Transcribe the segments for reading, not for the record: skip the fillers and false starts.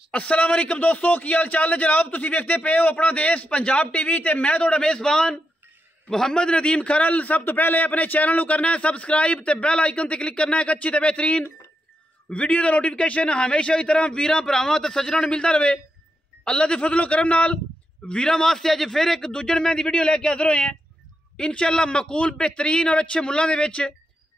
अस्सलाम वालेकुम दोस्तों, की हाल चाल है जनाब। तुसी देखते पे हो अपना देश पंजाब टीवी ते मैं थोड़ा मेजबान मुहम्मद नदीम खरल। सब तो पहले अपने चैनल को करना है सबसक्राइब ते बेल आइकन ते क्लिक करना है एक अच्छी ते बेहतरीन वीडियो का नोटिफिकेशन हमेशा की तरह वीरां भरावां ते सज्जनां नूं मिलता रहे। अल्लाह दे फजलो करम नाल वीरां वास्ते अज फिर एक दूजण मैं दी वीडियो लैके हाजिर होए हैं इंशाअल्लाह मकूल बेहतरीन और अच्छे मुल्लां दे विच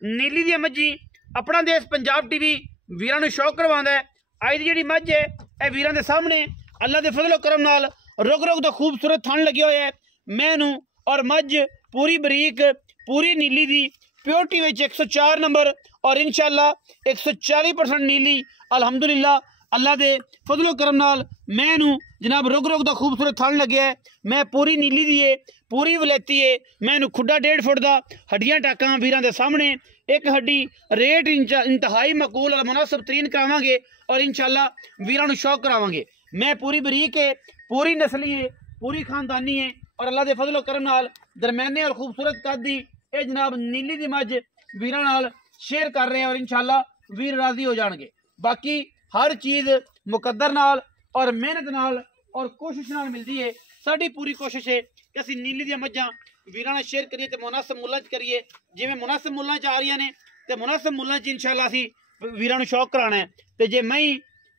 नीली दी मज्जी अपना देश पंजाब टीवी वीरां नूं शौक करवांदा है। अज दी जिहड़ी मज्ज है ਇਹ ਵੀਰਾਂ ਦੇ ਸਾਹਮਣੇ ਅੱਲਾ ਦੇ ਫਜ਼ਲ ਕਰਮ ਨਾਲ ਰੁਕ ਰੁਕ ਦਾ ਖੂਬਸੂਰਤ ਥਣ ਲੱਗਿਆ ਹੋਇਆ ਹੈ। ਮੈਨੂੰ ਔਰ ਮੱਝ ਪੂਰੀ ਬਰੀਕ ਪੂਰੀ ਨੀਲੀ ਦੀ प्योरिटी ਵਿੱਚ 104 नंबर और इंशाअल्लाह 140% नीली अल्हम्दुलिल्लाह अल्लाह दे फजलो करम नाल मैनू जनाब रुक रुक दा खूबसूरत थण लग्या है। मैं पूरी नीली दी है पूरी वलैती है। मैनू खुड्डा 1.5 फुट दा हड्डियां टाकां वीरां दे सामने एक हड्डी रेट इंतहाई मकूल और मुनासिब तरीन करावांगे और इंशाअल्लाह वीरां नू शौक करावांगे। मैं पूरी बरीक है पूरी नस्ली है पूरी खानदानी है और अल्लाह दे फजलो करम नाल दरम्याने और खूबसूरत कद दी ਇਹ जनाब नीली दी मज वीरां नाल शेयर कर रहे हैं और इंशाअल्लाह वीर राजी हो जाएंगे। बाकी हर चीज़ मुकद्दर नाल और मेहनत नाल और कोशिश नाल मिलती है। साडी पूरी कोशिश है कि असीं नीली दी मज्जां वीरां नाल शेयर करिए ते मुनासिब मुल्लां च करिए। जिवें मुनासिब मुल्लां च आ रही ने ते मुनासिब मुल्लां च इंशाअल्लाह असीं वीरां नूं शौक कराना है। ते जे मैं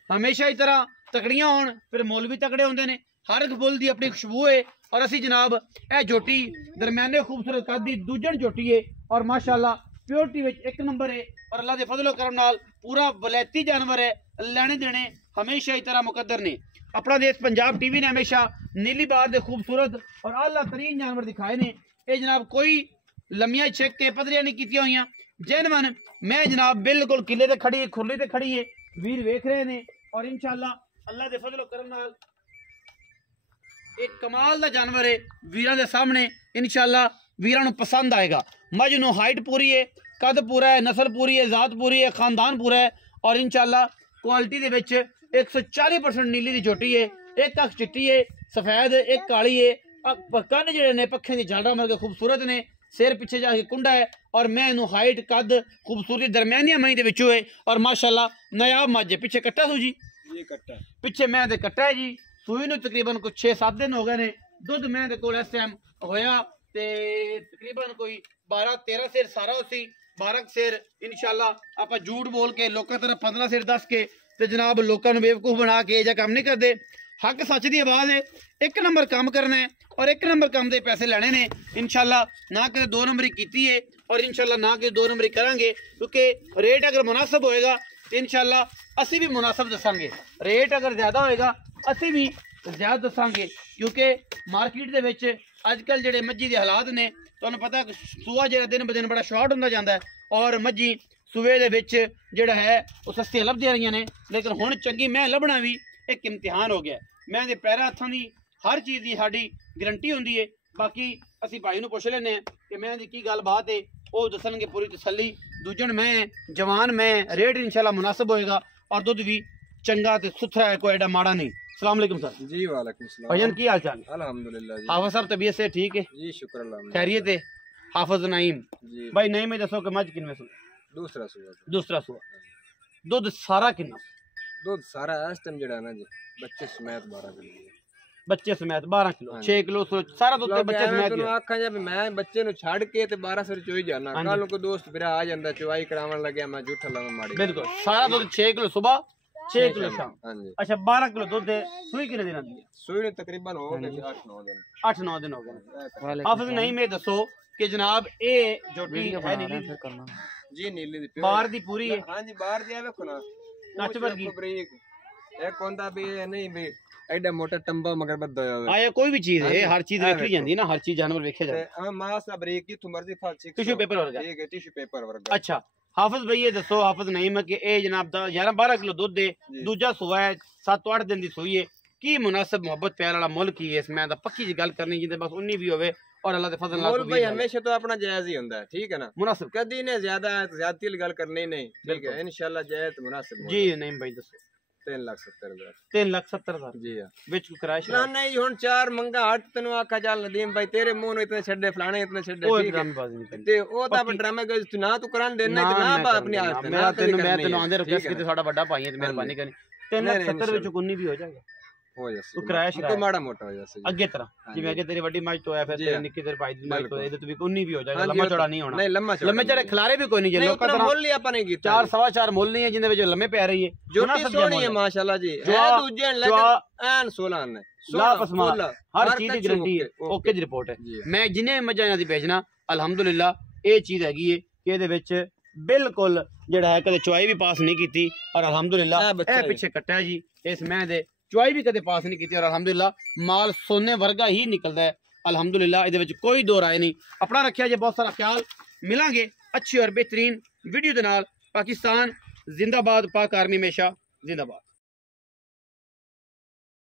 हमेशा की तरह तकड़ियां होण फिर मुल भी तकड़े होंदे ने। हर एक फुल की अपनी खुशबू है और असी जनाब यह जोटी दरम्याने खूबसूरत कद की दूजन जोटी है और माशाअल्लाह प्योरिटी में एक नंबर है और अल्लाह के फजलो करम नाल पूरा वलैती जानवर है। लेने देने हमेशा की तरह मुकद्दर ने। अपना देश पंजाब टीवी ने हमेशा नीली बार के खूबसूरत और आला तरीन जानवर दिखाए ने। ये जनाब कोई लम्मियां छिक के पदरियां नहीं कीतियां होइयां जेनवन मैं जनाब बिल्कुल किले ते खड़ी है खुरली ते खड़ी है वीर वेख रहे ने और इंशाअल्लाह अल्लाह के फजलो करम नाल एक कमाल का जानवर है वीरां दे सामने इंशाअल्लाह वीरां नूं पसंद आएगा। मझ नूं हाइट पूरी है कद पूरा है नस्ल पूरी है ज़ात पूरी है खानदान पूरा है और इंशाअल्लाह क्वालिटी दे विच 140% नीली दी जोटी है। एक अख चिट्टी है सफेद एक काली है कन्न जिहड़े ने पक्खें दी झालरा मर के खूबसूरत ने सिर पिछे जाके कुंडा है और मैं नूं हाइट कद खूबसूरती दरम्यानी मई दे विचों है और माशाअल्लाह नायाब मझ है। पिछे कट्टा सू जी ये कट्टा पिछे मैं दे कट्टा है जी सूई नूं तकरीबन कुछ 6-7 दिन हो गए ने। दुध मैं दे कोल इस टाइम होया ते तकरीबन कोई 12-13 सेर सारा उसी 12 सेर इंशाअल्लाह आप झूठ बोल के लोगों तरफ 15 सेर दस के ते जनाब लोगों बेवकूफ बना के ये काम नहीं करते। हक सच की आवाज़ है एक नंबर काम करना है और एक नंबर काम के पैसे लेने ने इंशाअल्लाह ना कि 2 नंबरी की है और इंशाअल्लाह ना कि 2 नंबरी करांगे क्योंकि रेट अगर मुनासिब होएगा तो इंशाअल्लाह असी भी मुनासिब दसांगे। रेट अगर ज़्यादा होएगा असी भी ज़्यादा दसांगे क्योंकि मार्केट दे विच अजकल जिहड़े मज्जी दे हालात ने तुहानूं पता सूआ जिहड़ा दिन ब दिन बड़ा शॉर्ट होंदा जांदा है और मज्जी सूए दे विच जिहड़ा है वो सस्तियां लभदियां रहियां ने लेकिन हुण चंगी मैं लभना भी एक इम्तिहान हो गया। मैं दे पैरां हत्थां दी हर चीज़ की साडी गारंटी होंदी है। बाकी असी भाई नूं पुछ लैने कि मैं दी की गल बात है वो दसणगे पूरी तसल्ली। दूजन मैं जवान मैं रेट इंशाअल्लाह मुनासिब होएगा और दुध भी चंगा ते सुथरा है कोई एडा माड़ा नहीं। अस्सलाम वालेकुम सर जी वालेकुम सलाम भाईजान की हाल चाल है? अल्हम्दुलिल्लाह जी हाफिज साहब तबीयत से ठीक है जी शुक्र अल्लाह खैरियत है? हाफिज नईम जी भाई नईम में दसो कि मझ किनवे सू दूसरा सुबह दूसरा सुआ दुध सारा किन्ना दूध सारा इस टाइम जड़ा ना जी बच्चे समेत 12 किलो बच्चे समेत 12 किलो 6 किलो सारा दुध ते बच्चे समेत तैनूं आखां जे मैं बच्चे नु छड़ के ते 12 सिर चोई जाना कल को दोस्त मेरा आ जांदा चवाई करावन लगया मैं झूठा लावां माड़ी बिल्कुल सारा दुध 6 किलो सुबह 6 किलो शाम। हां जी अच्छा 12 किलो दुध है सुई कितने दिन दी है? सुई ने तकरीबन हो गए 8-9 दिन 8-9 दिन हो गए। हाफिज नहीं में दसो कि जनाब ए जोटी है नीली जी नीली दी बाहर दी पूरी है? हां जी बाहर दी देखो ना नच वर्गी बरीक एक होंदा भी नहीं भी एडा मोटा टंबा मगर बद्दा होवे आया कोई भी चीज है हर चीज देखी जाती ना हर चीज जानवर देखे जाते हां मास दा बरीक की तू मर्जी फल छिक टिश्यू पेपर वर्गा ठीक है टिश्यू पेपर वर्गा। अच्छा हाफिज भाई ये दसो हाफिज नईम कि ए जनाब दा 11-12 किलो दुध दे दूजा सुआ है 7-8 दिन दी सुई है की मुनासिब मोहब्बत प्यार वाला मुल की है इसमें दा पक्की जी गल करनी जिंदे बस उन्नी भी होवे और अल्लाह दे फजल नाल भाई हमेशा तो अपना जायज ही होंदा है ठीक है ना मुनासिब कदी ने ज्यादती वाली गल करनी नहीं ठीक है इंशाल्लाह जायज मुनासिब जी नईम भाई दसो 3,70,000 3,70,000 जी हां विच को किराया ना नहीं हुन 4 मंगा 8 तनु आखा चल नदीम भाई तेरे मुंह नु इतने छड्डे फलाने इतने छड्डे ठीक है ड्रामेबाजी नहीं करनी ते ओ ता अपन ड्रामे कर तू ना तू करान देना ते ना अपनी हालत मैं तेनु आंदे रिक्वेस्ट कीती साडा बड़ा भाई है ते मेहरबानी करनी 370 ਵਿੱਚ 19 ਵੀ ਹੋ ਜਾਏਗਾ ਹੋ ਜਾਸੀ ਤੂੰ ਕਿਰਾਇਆ तो ਸ਼ਰਾਇਆ माड़ा मोटा हो जासी ਅੱਗੇ ਤਰ੍ਹਾਂ ਜਿਵੇਂ ਅੱਗੇ ਤੇਰੀ ਵੱਡੀ ਮੱਝ ਤੋਂ ਆਇਆ ਫਿਰ ਜੀ ਤੇਰੇ ਹਾਂ। ਨਿੱਕੇ ਤੇਰੇ ਭਾਈ ਦੀ ਮੱਝ ਤੋਂ ਇਹਦੇ ਤੋਂ ਵੀ 19 ਵੀ ਹੋ ਜਾਏਗਾ ਹਾਂਜੀ, ਲੰਮਾ ਉਹ ਚੌੜਾ ਨਹੀਂ ਹੋਣਾ नहीं लम्बा चौड़ा ਲੰਮੇ ਚੌੜੇ ਖਿਲਾਰੇ ਵੀ ਕੋਈ ਨਹੀਂ ਜੇ नहीं ਲੋਕਾਂ उतना ਤਰ੍ਹਾਂ मोल ही अपन नहीं कीता 4 सवा 4 ਮੁੱਲ ਨਹੀਂ ਹੈ ਜਿੰਦੇ ਵਿੱਚ ਲੰਮੇ ਪੈ ਰਹੀ ਹੈ जोटी सोनी है माशाल्लाह जी है जवा- दूजे लेकिन एन 16 ने ਲਾਪਸਮਾ ਹਰ ਚੀਜ਼ ਦੀ ਗਰੰਟੀ ਹੈ ਓਕੇ ਦੀ ਰਿਪੋਰਟ ਹੈ जी ਮੈਂ ਜਿੰਨੇ ਮੱਝਾਂ ਇਹਨਾਂ ਦੀ ਵੇਚਣਾ ਅਲਹਮਦੁਲਿਲਾ ਇਹ ਚੀਜ਼ ਹੈਗੀ ਹੈ ਕਿ ਇਹਦੇ ਵਿੱਚ ਬਿਲਕੁਲ ਜਿਹੜਾ ਹੈ ਕਦੇ ਚੁਆਈ ਵੀ ਪਾਸ ਨਹੀਂ ਕੀਤੀ ਔਰ ਅਲਹਮਦੁਲਿਲਾ ਇਹ ਬੱਚਾ ਇਹ ਹੈ। ਪਿੱਛੇ ਕੱਟਿਆ ਜੀ ਇਸ ਮੈਂ ਦੇ ਚੁਆਈ ਵੀ ਕਦੇ ਪਾਸ ਨਹੀਂ ਕੀਤੀ ਔਰ ਅਲਹਮਦੁਲਿਲਾ ਮਾਲ ਸੋਨੇ ਵਰਗਾ ਹੀ ਨਿਕਲਦਾ ਹੈ ਅਲਹਮਦੁਲਿਲਾ ਇਹਦੇ ਵਿੱਚ ਕੋਈ ਦੋ ਰਾਏ ਨਹੀਂ ਆਪਣਾ ਰੱਖਿਆ ਜੇ ਬਹੁਤ ਸਾਰਾ ਖਿਆਲ ਮਿਲਾਂਗੇ ਅੱਛੀ ਔਰ ਬਿਹਤਰੀਨ ਵੀਡੀਓ ਦੇ ਨਾਲ ਪਾਕਿਸਤਾਨ ਜ਼ਿੰਦਾਬਾਦ ਪਾਕ ਆਰਮੀ ਹਮੇਸ਼ਾ ਜ਼ਿੰਦਾਬਾਦ